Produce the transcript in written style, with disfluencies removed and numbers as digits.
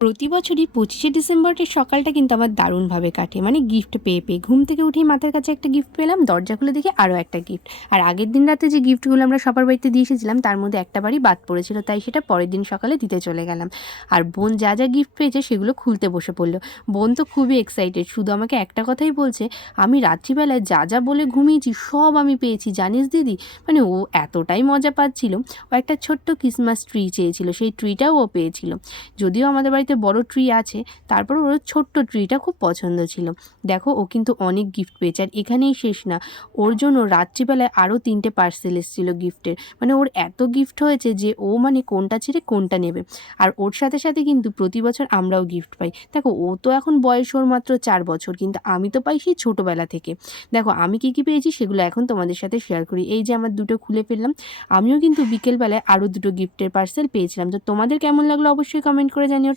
প্রতি বছরই 25শে ডিসেম্বরের সকালটা কিন্তু আমার দারুণভাবে কাটে। মানে গিফট পেয়ে পেয়ে ঘুম থেকে উঠেই মাথার কাছে একটা গিফট পেলাম, দরজা খুলে দেখি আরও একটা গিফট। আর আগের দিন রাতে যে গিফটগুলো আমরা সবার বাড়িতে দিয়ে এসেছিলাম তার মধ্যে একটা বাড়ি বাদ পড়েছিল, তাই সেটা পরের দিন সকালে দিতে চলে গেলাম। আর বোন যা যা গিফট পেয়েছে সেগুলো খুলতে বসে পড়লো। বোন তো খুবই এক্সাইটেড, শুধু আমাকে একটা কথাই বলছে, আমি রাত্রিবেলায় যা যা বলে ঘুমিয়েছি সব আমি পেয়েছি জানিস দিদি। মানে ও এতটাই মজা পাচ্ছিল। ও একটা ছোট্ট ক্রিসমাস ট্রি চেয়েছিল, সেই ট্রিটাও ও পেয়েছিল। যদিও আমাদের বাড়িতে বড় ট্রি আছে, তারপর ওর ছোট্ট ট্রিটা খুব পছন্দ ছিল। দেখো ও কিন্তু অনেক গিফট পেয়েছে, আর এখানেই শেষ না। ওর জন্য রাত্রিবেলায় আরও 3টে পার্সেল এসেছিলো গিফটের। মানে ওর এত গিফট হয়েছে যে ও মানে কোনটা ছেড়ে কোনটা নেবে। আর ওর সাথে সাথে কিন্তু প্রতি বছর আমরাও গিফট পাই। দেখো ও তো এখন বয়স ওর মাত্র 4 বছর, কিন্তু আমি তো পাই সেই ছোটোবেলা থেকে। দেখো আমি কী কী পেয়েছি সেগুলো এখন তোমাদের সাথে শেয়ার করি। এই যে আমার দুটো খুলে ফেললাম। আমিও কিন্তু বিকেলবেলায় আরও দুটো গিফটের পার্সেল পেয়েছিলাম। তো তোমাদের কেমন লাগলো অবশ্যই কমেন্ট করে জানিও।